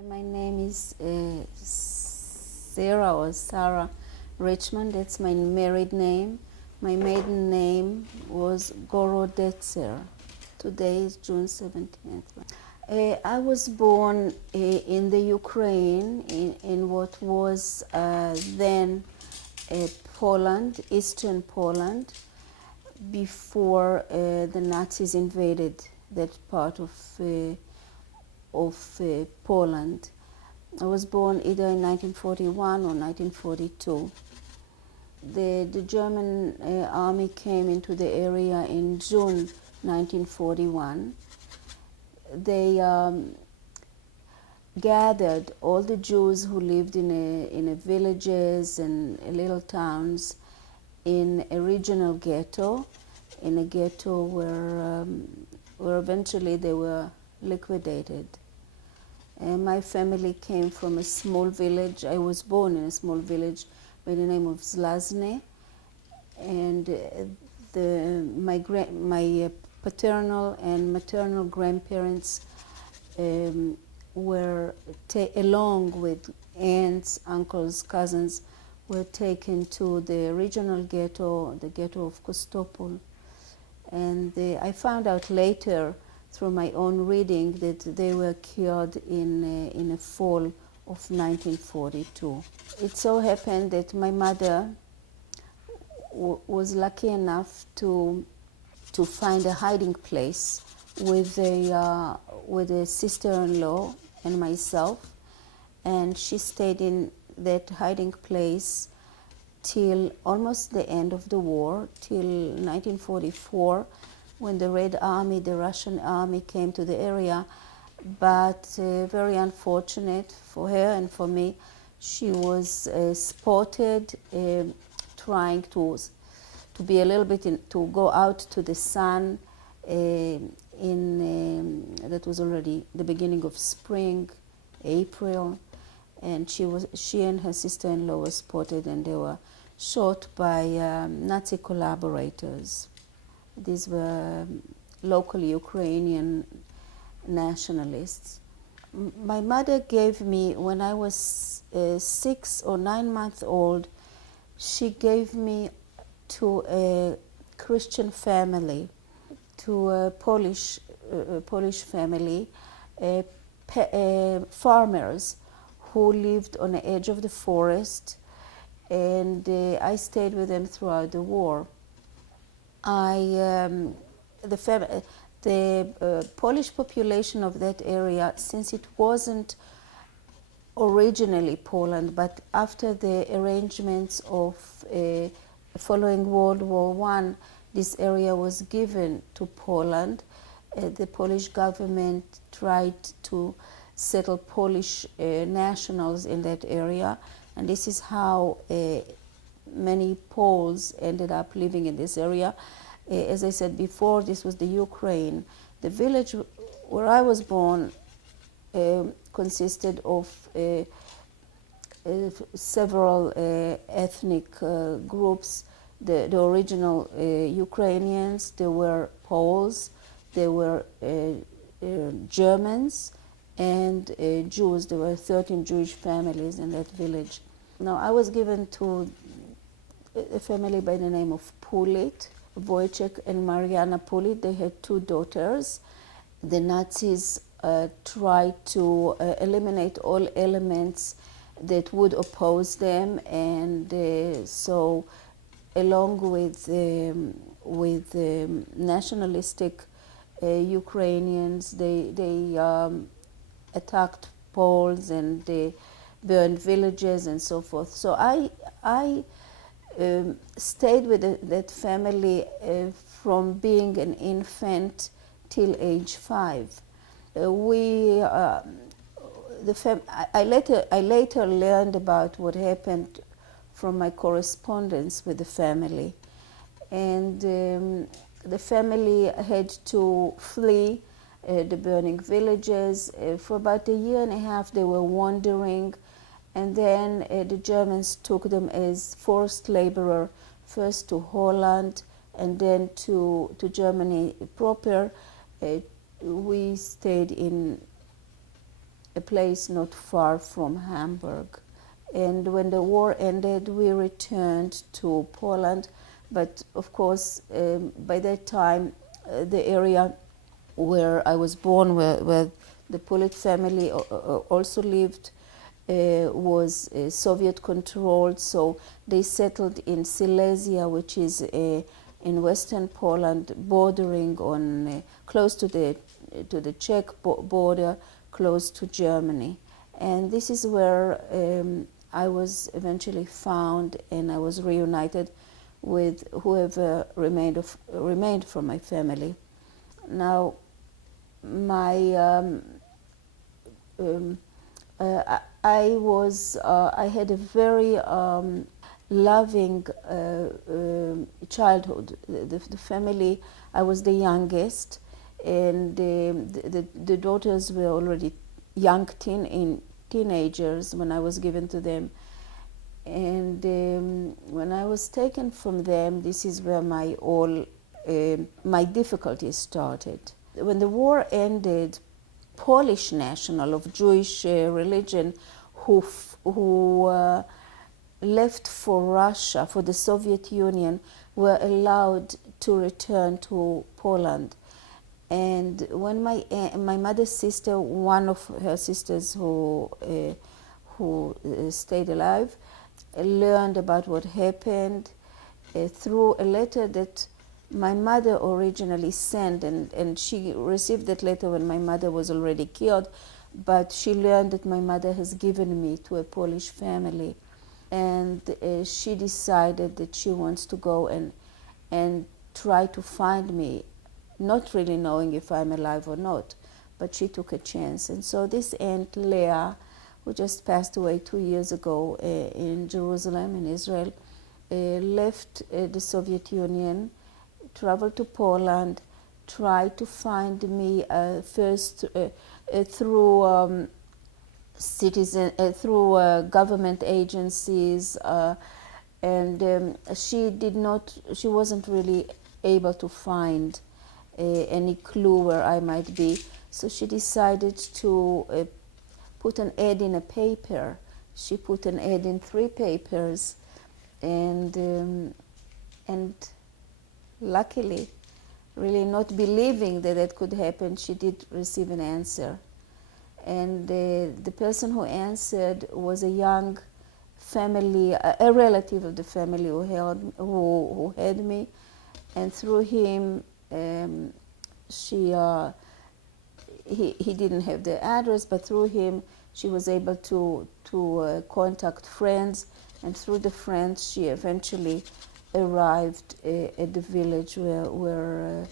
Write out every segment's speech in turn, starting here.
My name is Sara or Sara Reichman. That's my married name. My maiden name was Gorodetser. Today is June 17th. I was born in the Ukraine, in what was then Poland, Eastern Poland, before the Nazis invaded that part of Poland. I was born either in 1941 or 1942. The German army came into the area in June 1941. They gathered all the Jews who lived in villages and little towns in a regional ghetto, in a ghetto where eventually they were liquidated. My family came from a small village. I was born in a small village by the name of Zlazne, and my paternal and maternal grandparents were, along with aunts, uncles, cousins, were taken to the regional ghetto, the ghetto of Kostopol. And I found out later through my own reading that they were killed in a fall of 1942. It so happened that my mother was lucky enough to find a hiding place with a sister-in-law and myself, and she stayed in that hiding place till almost the end of the war, till 1944, when the Red Army, the Russian army, came to the area. But very unfortunate for her and for me, she was spotted trying to be a little bit to go out to the sun. That was already the beginning of spring, April, and she and her sister-in-law were spotted, and they were shot by Nazi collaborators. These were local Ukrainian nationalists. My mother gave me, when I was 6 or 9 months old, she gave me to a Christian family, to a Polish family, farmers who lived on the edge of the forest, and I stayed with them throughout the war. The Polish population of that area, since it wasn't originally Poland, but after the arrangements of following World War I, this area was given to Poland. The Polish government tried to settle Polish nationals in that area, and this is how many Poles ended up living in this area. As I said before, this was the Ukraine. The village where I was born consisted of several ethnic groups. The original Ukrainians, there were Poles, there were Germans, and Jews. There were 13 Jewish families in that village. Now, I was given to a family by the name of Pulit, Wojciech and Mariana Pulit. They had 2 daughters. The Nazis tried to eliminate all elements that would oppose them, and so along with nationalistic Ukrainians, they attacked Poles, and they burned villages and so forth. So I stayed with that family from being an infant till age 5. I later learned about what happened from my correspondence with the family, and the family had to flee the burning villages. For about a year and a half they were wandering, and then the Germans took them as forced laborer, first to Holland and then to Germany proper. We stayed in a place not far from Hamburg. And when the war ended, we returned to Poland. But of course, by that time, the area where I was born, where the Polish family also lived, was Soviet controlled. So they settled in Silesia, which is in western Poland, bordering on close to the Czech border, close to Germany. And this is where I was eventually found, and I was reunited with whoever remained from my family. Now, I had a very loving childhood. The family, I was the youngest, and the daughters were already young teenagers when I was given to them. And when I was taken from them, this is where my difficulties started. When the war ended, Polish national of Jewish religion who left for Russia, for the Soviet Union, were allowed to return to Poland. And when my mother's sister, one of her sisters who stayed alive, learned about what happened through a letter that my mother originally sent, and she received that letter when my mother was already killed, but she learned that my mother has given me to a Polish family, and she decided that she wants to go and try to find me, not really knowing if I'm alive or not, but she took a chance. And so this Aunt Leah, who just passed away 2 years ago in Jerusalem, in Israel, left the Soviet Union, traveled to Poland, tried to find me first through through government agencies, and she wasn't really able to find any clue where I might be. So she decided to put an ad in a paper. She put an ad in 3 papers, and luckily, really not believing that that could happen, she did receive an answer. And the person who answered was a young family, a relative of the family who had me, and through him, he didn't have the address, but through him she was able to contact friends, and through the friends she eventually arrived at the village where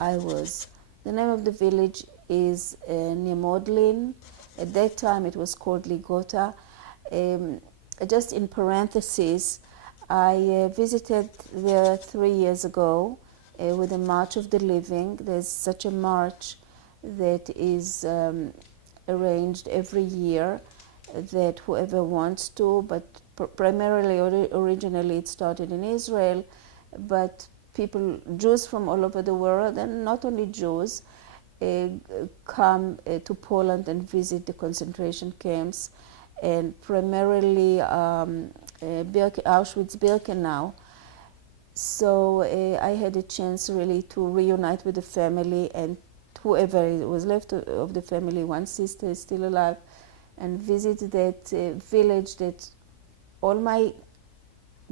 I was. The name of the village is near Modlin. At that time it was called Ligota. Just in parentheses, I visited there 3 years ago with the March of the Living. There's such a march that is arranged every year that whoever wants to, but primarily originally it started in Israel, but Jews from all over the world, and not only Jews, come to Poland and visit the concentration camps, and primarily Auschwitz-Birkenau. So I had a chance really to reunite with the family, and whoever was left of the family, one sister is still alive, and visit that village that all my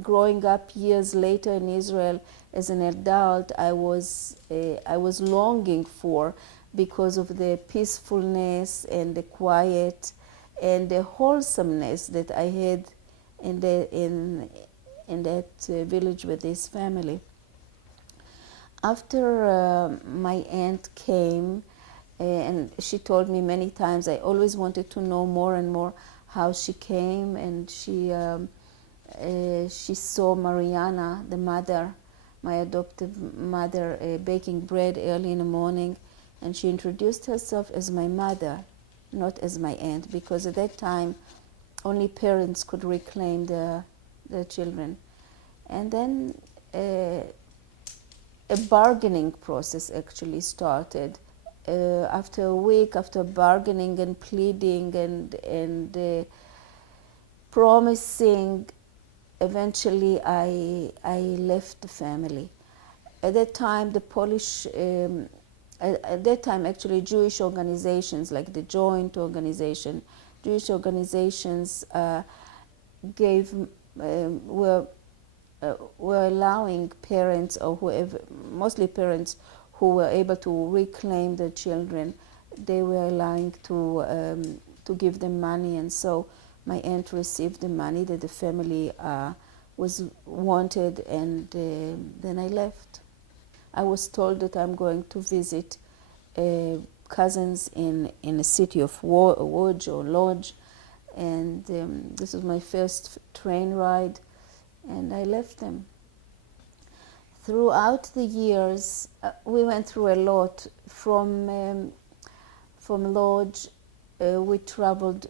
growing up years later in Israel as an adult, I was longing for, because of the peacefulness and the quiet and the wholesomeness that I had in that village with this family. After my aunt came, and she told me many times, I always wanted to know more and more how she came, and she saw Mariana, the mother, my adoptive mother, baking bread early in the morning, and she introduced herself as my mother, not as my aunt, because at that time only parents could reclaim their children. And then a bargaining process actually started after a week, after bargaining and pleading and promising, eventually I left the family. At that time, the Polish, at that time actually Jewish organizations like the Joint Organization, Jewish organizations gave were allowing parents or whoever, mostly parents who were able to reclaim their children, they were allowing to give them money, and so my aunt received the money that the family was wanted, and then I left. I was told that I'm going to visit cousins in a city of Łódź or Lodz, and this was my first train ride, and I left them. Throughout the years, we went through a lot. From Lodz, we traveled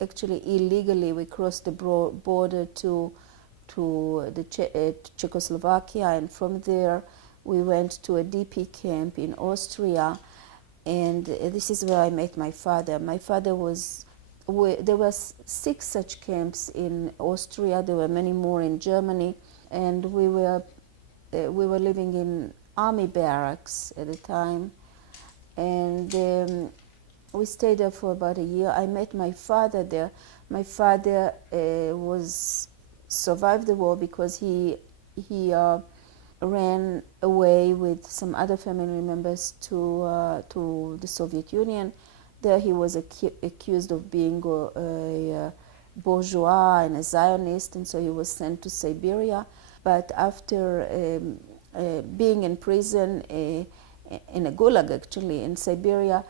actually illegally. We crossed the border to the Czechoslovakia, and from there we went to a DP camp in Austria, and this is where I met my father. My father was, there were 6 such camps in Austria. There were many more in Germany, and we were living in army barracks at the time, and we stayed there for about a year. I met my father there. My father survived the war because he ran away with some other family members to the Soviet Union. There he was accused of being a bourgeois and a Zionist, and so he was sent to Siberia. But after being in prison, in a gulag actually, in Siberia,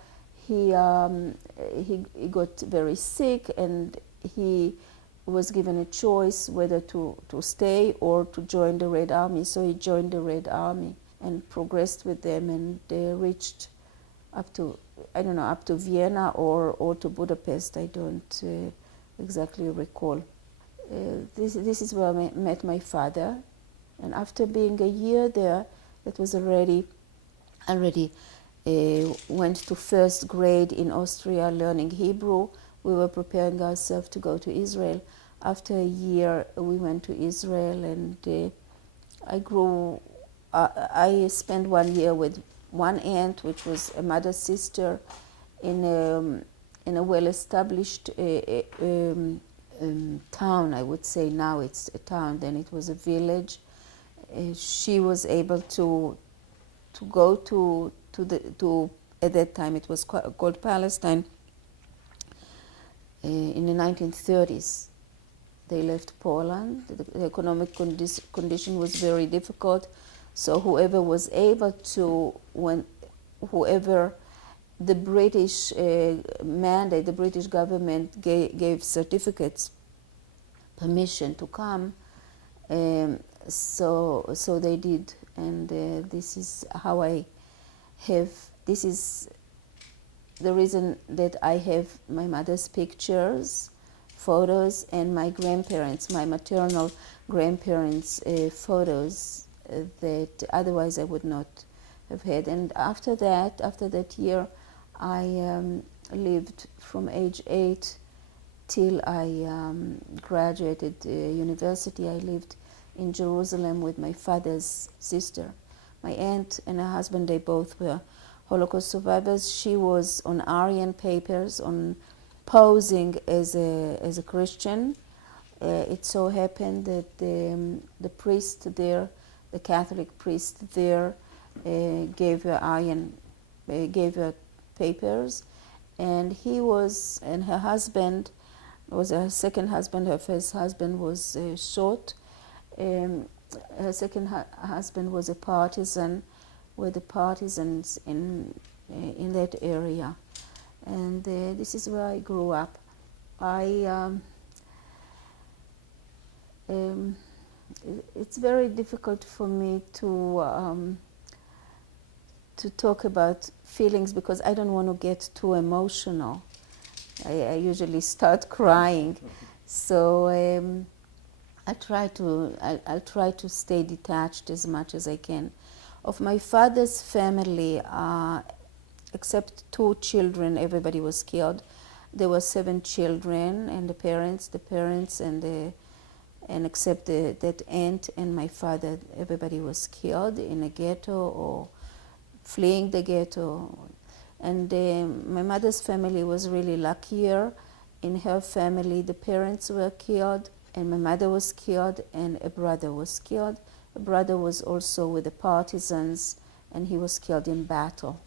he got very sick, and he was given a choice whether to stay or to join the Red Army. So he joined the Red Army and progressed with them, and they reached up to, I don't know, up to Vienna or to Budapest. I don't exactly recall. This is where I met my father, and after being a year there, that was already went to first grade in Austria learning Hebrew. We were preparing ourselves to go to Israel. After a year, we went to Israel, and I spent 1 year with one aunt, which was a mother's sister, in a well-established town. I would say now it's a town. Then it was a village. She was able to go to at that time it was called Palestine. In the 1930s, they left Poland. The economic condition was very difficult, so whoever was able to, whoever the British mandate, the British government gave certificates, permission to come, so they did, and this is how this is the reason that I have my mother's pictures, photos, and my grandparents, my maternal grandparents' photos that otherwise I would not have had. And after that year, I lived from age 8 till I graduated university. I lived in Jerusalem with my father's sister. My aunt and her husband, they both were Holocaust survivors. She was on Aryan papers, on posing as a Christian. It so happened that the priest there, the Catholic priest there, gave her papers, and her husband was her second husband. Her first husband was shot. Her second husband was a partisan with the partisans in that area, and this is where I grew up. It's very difficult for me to talk about feelings because I don't want to get too emotional. I usually start crying, so I'll try to stay detached as much as I can. Of my father's family, except 2 children, everybody was killed. There were 7 children, and the parents, and except that aunt and my father, everybody was killed in a ghetto or fleeing the ghetto. And my mother's family was really luckier. In her family, the parents were killed, and my mother was killed, and a brother was killed. A brother was also with the partisans, and he was killed in battle.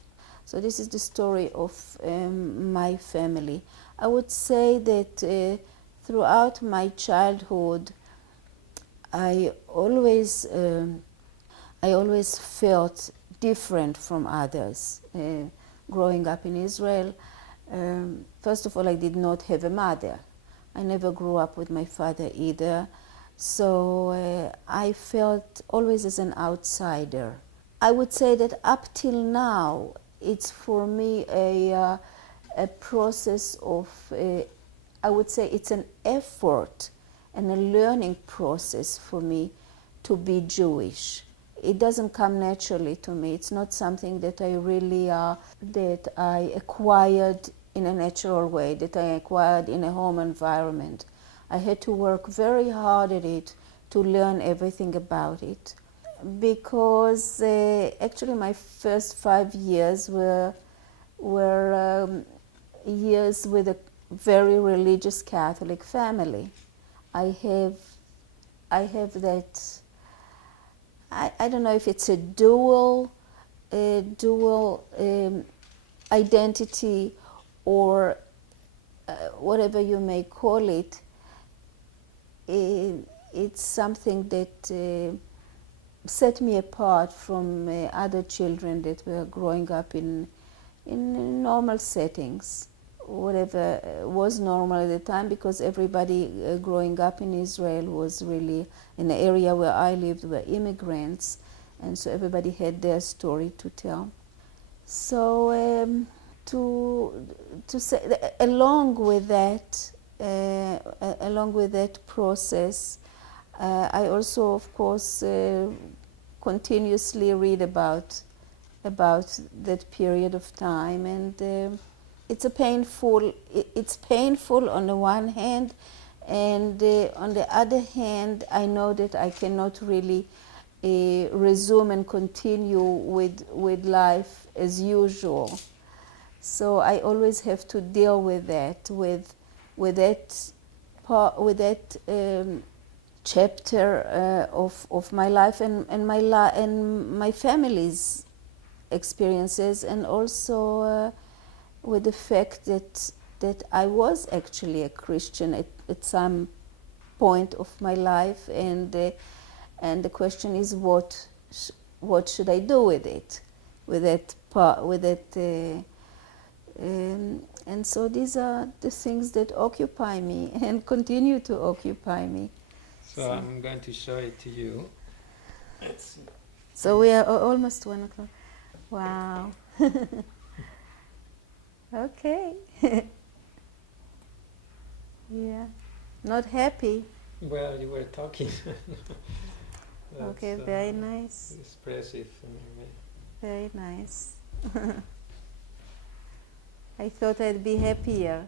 So this is the story of my family. I would say that throughout my childhood, I always felt different from others. Growing up in Israel, first of all, I did not have a mother. I never grew up with my father either. So I felt always as an outsider. I would say that up till now, it's for me a process of, I would say it's an effort and a learning process for me to be Jewish. It doesn't come naturally to me. It's not something that I really, that I acquired in a natural way, that I acquired in a home environment. I had to work very hard at it to learn everything about it. Because actually my first 5 years were years with a very religious Catholic family. I have that, I don't know if it's a dual identity or whatever you may call it. It's something that set me apart from other children that were growing up in normal settings, whatever was normal at the time, because everybody growing up in Israel was really, in the area where I lived, were immigrants, and so everybody had their story to tell. So to say, along with that process, I also, of course, continuously read about that period of time, and it's painful on the one hand, and on the other hand, I know that I cannot really resume and continue with life as usual. So I always have to deal with that, with that chapter of my life and my family's experiences, and also with the fact that I was actually a Christian at some point of my life, and the question is what should I do with it, and so these are the things that occupy me and continue to occupy me. So I'm going to show it to you. So we are almost 1 o'clock. Wow. Okay. Yeah. Not happy. Well, you were talking. Okay, very nice. Expressive anyway. Very nice. I thought I'd be happier.